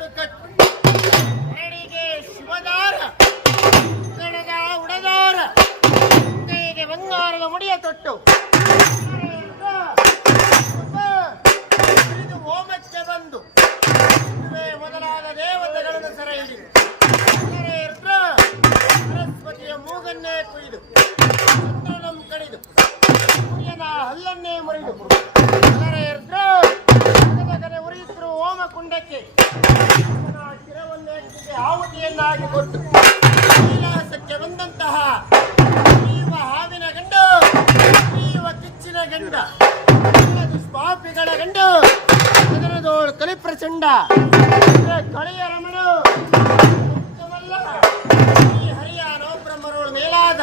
ತೋಡು ಕಟ್ಟು ಕರಡಿಗೆ ಶಿವದಾರ ಕಣದ ಉಡದಾರ ಕೈಗೆ ಬಂಗಾರದ ಮುಡಿಯ ತೊಟ್ಟು ಇದು ಹೋಮಕ್ಕೆ ಬಂದು ಮೊದಲಾದ ದೇವತೆಗಳನ್ನು ಸೆರೆ ಹಿಡಿದು ಸರಸ್ವತಿಯ ಮೂಗನ್ನೇ ಕುಯ್ದು ಚಂದ್ರನಂ ಕಡಿದು ಸೂರ್ಯನ ಹಲ್ಲನ್ನೇ ಮುರಿದು ಉರಿಯಿದ್ರು ಹೋಮ ಕುಂಡಕ್ಕೆ ಶಿರವನ್ನೇ ಆಹುತಿಯನ್ನಾಗಿ ಕೊಟ್ಟು ಕೈಲಾಸಕ್ಕೆ ಬಂದಂತಹ ಜೀವ ಹಾವಿನ ಗಂಡು ಜೀವ ಕಿಚ್ಚಿನ ಗಂಡ ಪಾಪಿಗಳ ಗಂಡು ಅದರದೋಳು ಕಲಿ ಪ್ರಚಂಡ ಕಳೆಯ ರಮಣು ಈ ಹರಿಯಾನೋ ಬ್ರಹ್ಮರೋಳು ಮೇಲಾದ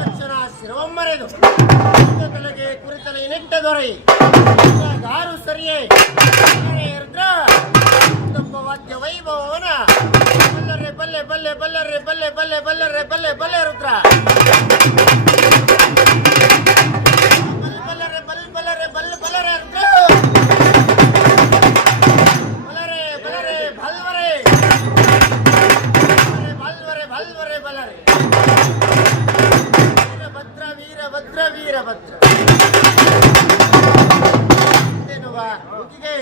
ಲಕ್ಷಣ ಶಿರವಮ್ಮರೆದು ತಲೆಗೆ ಕುರಿತಲೆ ನೆಟ್ಟ ದೊರೆ ಗಾರು ಸರಿಯೇ ರುದ್ರ ವಾದ್ಯ ವೈಭವನ ಬಲ್ಲರೆ ಬಲ್ಲೆ ಬಲ್ಲೆ ಬಲ್ಲರೆ ಬಲ್ಲೆ ಬಲ್ಲೆ ಬಲ್ಲರೆ ಬಲ್ಲೆ ಬಲ್ಲೆ ರುದ್ರ ಬಲ್ಲರೆ ಬಲ್ ಬಲ್ಲರೆ ಬಲ್ ಬಲ್ಲರೆ ರುದ್ರ ಬಲ್ಲರೆ ಬಲ್ಲರೆ ಬಲ್ವರೆ ಬಲ್ವರೆ ಬಲ್ವರೆ ಬಲ್ಲರೆ ವೀರಭದ್ರ ವೀರಭದ್ರ ವೀರಭದ್ರ ಎನ್ನುವ ಮುಗಿಗೆ